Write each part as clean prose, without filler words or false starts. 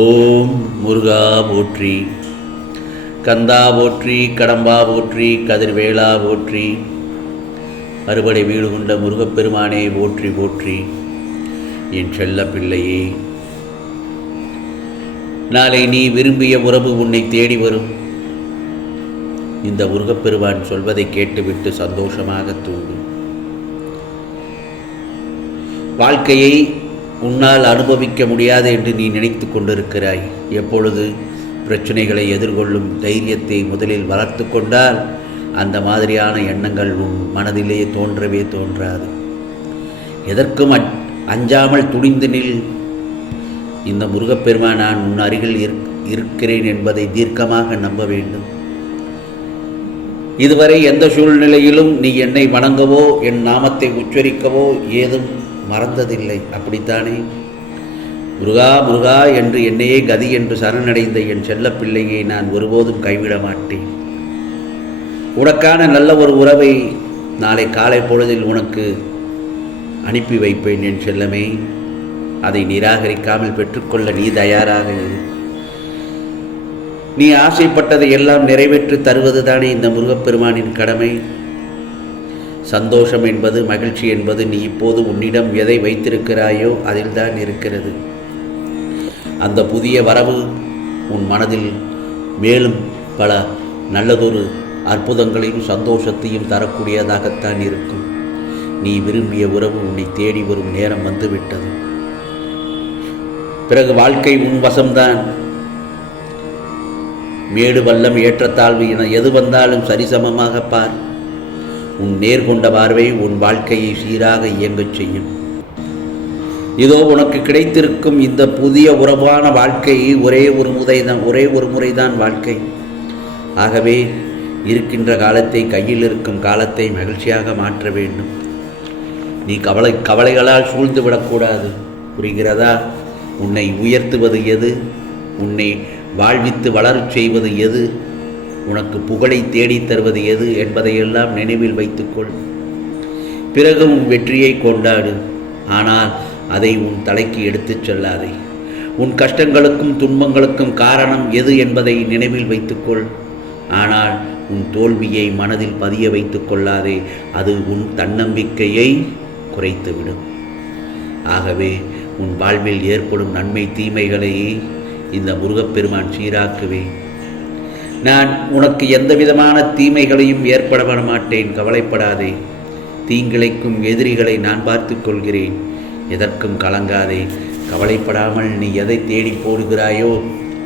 ஓம் முருகா போற்றி, கந்தா போற்றி, கடம்பா போற்றி, கதிர்வேளா போற்றி, அறுபடை வீடு கொண்ட முருகப்பெருமானே போற்றி போற்றி. என் செல்ல பிள்ளையே, நாளை நீ விரும்பிய உறவு உன்னை தேடி வரும். இந்த முருகப்பெருமான் சொல்வதை கேட்டுவிட்டு சந்தோஷமாக தூங்கு. வாழ்க்கையை உன்னால் அனுபவிக்க முடியாது என்று நீ நினைத்து கொண்டிருக்கிறாய். எப்பொழுது பிரச்சனைகளை எதிர்கொள்ளும் தைரியத்தை முதலில் வளர்த்து கொண்டால் அந்த மாதிரியான எண்ணங்கள் உன் மனதிலே தோன்றவே தோன்றாது. எதற்கும் அஞ்சாமல் துணிந்து நில். இந்த முருகப்பெருமான் நான் உன் அருகில் இருக்கிறேன் என்பதை தீர்க்கமாக நம்ப வேண்டும். இதுவரை எந்த சூழ்நிலையிலும் நீ என்னை வணங்கவோ என் நாமத்தை உச்சரிக்கவோ ஏதும் மறந்ததில்லை, அப்படித்தானே? முருகா முருகா என்று என்னையே கதி என்று சரணடைந்த என் செல்ல பிள்ளையை நான் ஒருபோதும் கைவிட மாட்டேன். உனக்கான நல்ல ஒரு உறவை நாளை காலை பொழுதில் உனக்கு அனுப்பி வைப்பேன் என் செல்லமே. அதை நிராகரிக்காமல் பெற்றுக்கொள்ள நீ தயாராக இரு. நீ ஆசைப்பட்டதை எல்லாம் நிறைவேற்றி தருவது தானே இந்த முருகப்பெருமானின் கடமை. சந்தோஷம் என்பது, மகிழ்ச்சி என்பது நீ இப்போது உன்னிடம் எதை வைத்திருக்கிறாயோ அதில்தான் இருக்கிறது. அந்த புதிய வரவு உன் மனதில் மேலும் பல நல்லதொரு அற்புதங்களையும் சந்தோஷத்தையும் தரக்கூடியதாகத்தான் இருக்கும். நீ விரும்பிய உறவு உன்னை தேடி வரும் நேரம் வந்துவிட்டது. பிறகு வாழ்க்கை உன் வசம்தான். மேடு பள்ளம் ஏற்றத்தாழ்வு என எது வந்தாலும் சரிசமமாக பார். உன் நேர்கொண்ட பார்வை உன் வாழ்க்கையை சீராக இயங்கச் செய்யும். இதோ உனக்கு கிடைத்திருக்கும் இந்த புதிய உறவான வாழ்க்கை ஒரே ஒரு முறைதான் வாழ்க்கை. ஆகவே இருக்கின்ற காலத்தை, கையில் இருக்கும் காலத்தை மகிழ்ச்சியாக மாற்ற வேண்டும். நீ கவலைகளால் சூழ்ந்து விடக்கூடாது. புரிகிறதா? உன்னை உயர்த்துவது எது, உன்னை வாழ்வித்து வளரச் செய்வது எது, உனக்கு புகழை தேடித் தருவது எது என்பதையெல்லாம் நினைவில் வைத்துக்கொள். பிறகு உன் வெற்றியை கொண்டாடு. ஆனால் அதை உன் தலைக்கு எடுத்துச் செல்லாதே. உன் கஷ்டங்களுக்கும் துன்பங்களுக்கும் காரணம் எது என்பதை நினைவில் வைத்துக்கொள். ஆனால் உன் தோல்வியை மனதில் பதிய வைத்து கொள்ளாதே. அது உன் தன்னம்பிக்கையை குறைத்துவிடும். ஆகவே உன் வாழ்வில் ஏற்படும் நன்மை தீமைகளை இந்த முருகப்பெருமான் சீராக்குவே. நான் உனக்கு எந்த விதமான தீமைகளையும் ஏற்பட மாட்டேன், கவலைப்படாதே. தீங்கிழைக்கும் எதிரிகளை நான் பார்த்து கொள்கிறேன். எதற்கும் கலங்காதே. கவலைப்படாமல் நீ எதை தேடி போடுகிறாயோ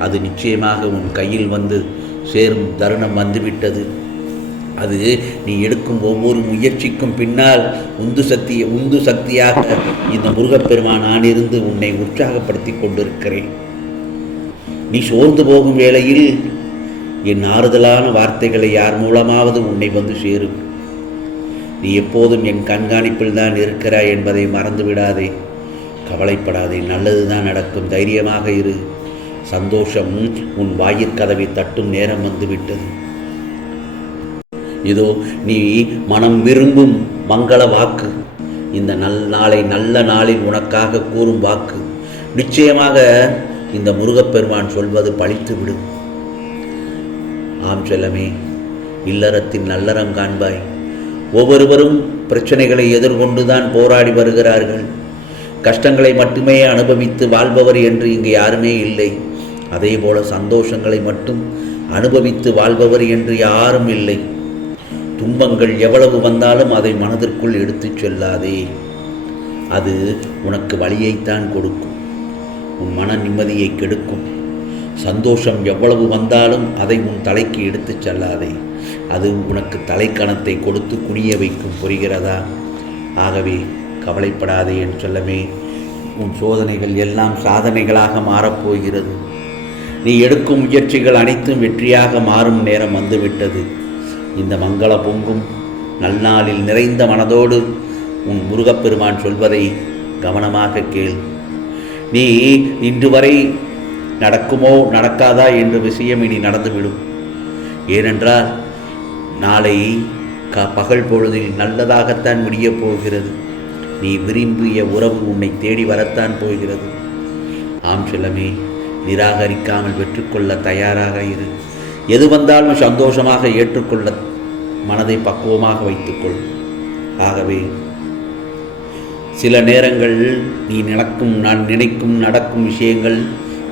அது நிச்சயமாக உன் கையில் வந்து சேரும் தருணம் வந்துவிட்டது. அது நீ எடுக்கும் ஒவ்வொரு முயற்சிக்கும் பின்னால் உந்து சக்தியாக இந்த முருகப்பெருமான் நான் இருந்து உன்னை உற்சாகப்படுத்தி கொண்டிருக்கிறேன். நீ சோர்ந்து போகும் வேளையில் என் ஆறுதலான வார்த்தைகளை யார் மூலமாவது உன்னை வந்து சேரும். நீ எப்போதும் என் கண்காணிப்பில் தான் இருக்கிறாய் என்பதை மறந்து விடாதே. கவலைப்படாதே, நல்லதுதான் நடக்கும். தைரியமாக இரு. சந்தோஷம் உன் வாயிற்கதவை தட்டும் நேரம் வந்துவிட்டது. இதோ நீ மனம் விரும்பும் மங்கள வாக்கு, இந்த நல்ல நாளில் உனக்காக கூறும் வாக்கு நிச்சயமாக இந்த முருகப்பெருமான் சொல்வது பழித்துவிடும். ஆம் செல்லமே, இல்லறத்தின் நல்லறம் காண்பாய். ஒவ்வொருவரும் பிரச்சனைகளை எதிர்கொண்டுதான் போராடி வருகிறார்கள். கஷ்டங்களை மட்டுமே அனுபவித்து வாழ்பவர் என்று இங்கு யாருமே இல்லை. அதே போல சந்தோஷங்களை மட்டும் அனுபவித்து வாழ்பவர் என்று யாரும் இல்லை. துன்பங்கள் எவ்வளவு வந்தாலும் அதை மனதிற்குள் எடுத்துச் செல்லாதே. அது உனக்கு வலியைத்தான் கொடுக்கும், உன் மன நிம்மதியை கெடுக்கும். சந்தோஷம் எவ்வளவு வந்தாலும் அதை உன் தலைக்கு எடுத்துச் செல்லாதே. அது உனக்கு தலைக்கணத்தை கொடுத்து குனிய வைக்கும். புரிகிறதா? ஆகவே கவலைப்படாதே என் செல்லமே. உன் சோதனைகள் எல்லாம் சாதனைகளாக மாறப்போகிறது. நீ எடுக்கும் முயற்சிகள் அனைத்தும் வெற்றியாக மாறும் நேரம் வந்துவிட்டது. இந்த மங்கள பொங்கும் நல்நாளில் நிறைந்த மனதோடு உன் முருகப்பெருமான் சொல்வதை கவனமாக கேள். நீ இன்று வரை நடக்குமோ நடக்காதா என்ற விஷயம் இனி நடந்துவிடும். ஏனென்றால் நாளை பகல் பொழுதில் நல்லதாகத்தான் முடியப் போகிறது. நீ விரும்பிய உறவு உன்னை தேடி வரத்தான் போகிறது. ஆம் செல்லமே, நிராகரிக்காமல் பெற்றுக்கொள்ள தயாராக இரு. எது வந்தாலும் சந்தோஷமாக ஏற்றுக்கொள்ள மனதை பக்குவமாக வைத்துக்கொள். ஆகவே சில நேரங்கள் நீ நான் நினைக்கும் நடக்கும் விஷயங்கள்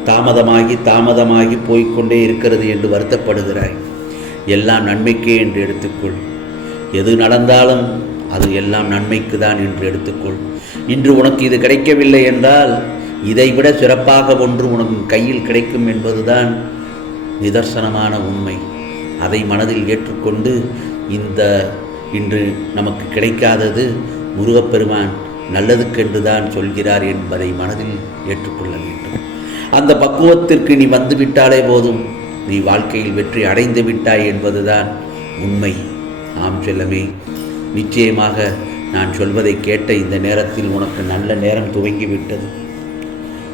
தாமதமாகி போய்கொண்டே இருக்கிறது என்று வருத்தப்படுகிறாய். எல்லாம் நன்மைக்கே என்று எடுத்துக்கொள். எது நடந்தாலும் அது எல்லாம் நன்மைக்கு தான் என்று எடுத்துக்கொள். இன்று உனக்கு இது கிடைக்கவில்லை என்றால் இதைவிட சிறப்பாக ஒன்று உனக்கு கையில் கிடைக்கும் என்பதுதான் நிதர்சனமான உண்மை. அதை மனதில் ஏற்றுக்கொண்டு இன்று நமக்கு கிடைக்காதது முருகப்பெருமான் நல்லதுக்கென்று தான் சொல்கிறார் என்பதை மனதில் ஏற்றுக்கொள்ள வேண்டும். அந்த பக்குவத்திற்கு நீ வந்துவிட்டாலே போதும், நீ வாழ்க்கையில் வெற்றி அடைந்து விட்டாய் என்பதுதான் உண்மை. ஆம் செல்லமே, நிச்சயமாக நான் சொல்வதை கேட்ட இந்த நேரத்தில் உனக்கு நல்ல நேரம் துவங்கிவிட்டது.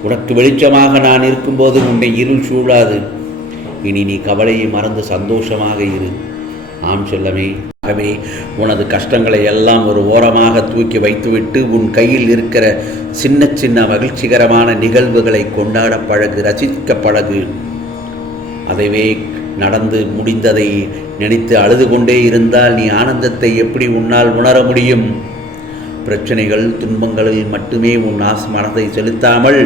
உனக்கு வெளிச்சமாக நான் இருக்கும்போது உன்னை இருள் சூழாது. இனி நீ கவலையை மறந்து சந்தோஷமாக இரு. ஆம் செல்லமே, ஆகவே உனது கஷ்டங்களை எல்லாம் ஒரு ஓரமாக தூக்கி வைத்துவிட்டு உன் கையில் இருக்கிற சின்ன சின்ன மகிழ்ச்சிகரமான நிகழ்வுகளை கொண்டாட பழகு, ரசிக்க பழகு. அதைவே நடந்து முடிந்ததை நினைத்து அழுது கொண்டே இருந்தால் நீ ஆனந்தத்தை எப்படி உன்னால் உணர முடியும்? பிரச்சனைகள் துன்பங்களில் மட்டுமே உன் மனதை செலுத்தாமல்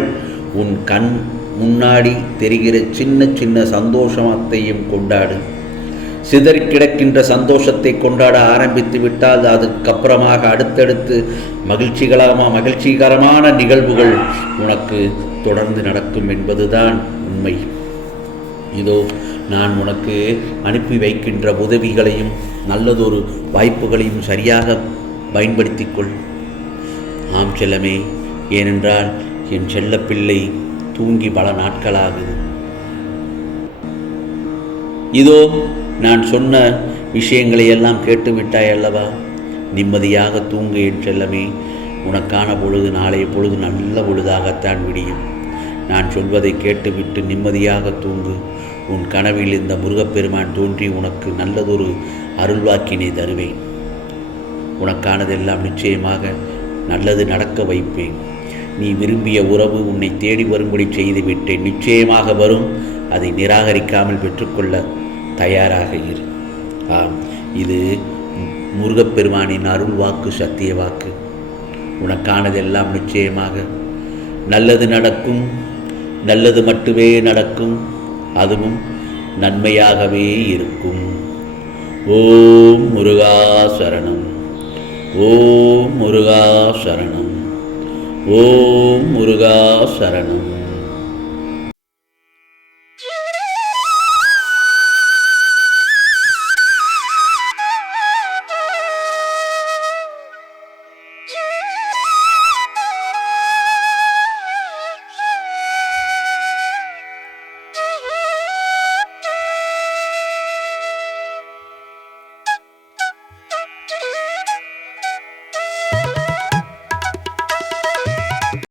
உன் கண் முன்னாடி தெரிகிற சின்ன சின்ன சந்தோஷத்தையும் கொண்டாடு. சிதறி கிடக்கின்ற சந்தோஷத்தை கொண்டாட ஆரம்பித்து விட்டால் அதுக்கப்புறமாக அடுத்தடுத்து மகிழ்ச்சிகரமான நிகழ்வுகள் உனக்கு தொடர்ந்து நடக்கும் என்பதுதான் உண்மை. இதோ நான் உனக்கு அனுப்பி வைக்கின்ற உதவிகளையும் நல்லதொரு வாய்ப்புகளையும் சரியாக பயன்படுத்திக்கொள். ஆம் செல்லமே, ஏனென்றால் என் செல்லப்பிள்ளை தூங்கி பல நாட்களாகுது. இதோ நான் சொன்ன விஷயங்களை எல்லாம் கேட்டுவிட்டாய் அல்லவா? நிம்மதியாக தூங்கு என் செல்லமே. உனக்கான பொழுது நாளைய பொழுது நல்ல பொழுதாகத்தான் விடியும். நான் சொல்வதை கேட்டுவிட்டு நிம்மதியாக தூங்கு. உன் கனவில் இந்த முருகப்பெருமான் தோன்றி உனக்கு நல்லதொரு அருள்வாக்கினை தருவேன். உனக்கானதெல்லாம் நிச்சயமாக நல்லது நடக்க வைப்பேன். நீ விரும்பிய உறவு உன்னை தேடி வரும்படி செய்துவிட்டேன். நிச்சயமாக வரும். அதை நிராகரிக்காமல் பெற்றுக்கொள்ள தயாராக இரு. ஆம், இது முருகப்பெருமானின் அருள் வாக்கு, சத்திய வாக்கு. உனக்கானதெல்லாம் நிச்சயமாக நல்லது நடக்கும். நல்லது மட்டுமே நடக்கும். அதுவும் நன்மையாகவே இருக்கும். ஓம் முருகா சரணம். ஓம் முருகா சரணம். ஓம் முருகா சரணம்.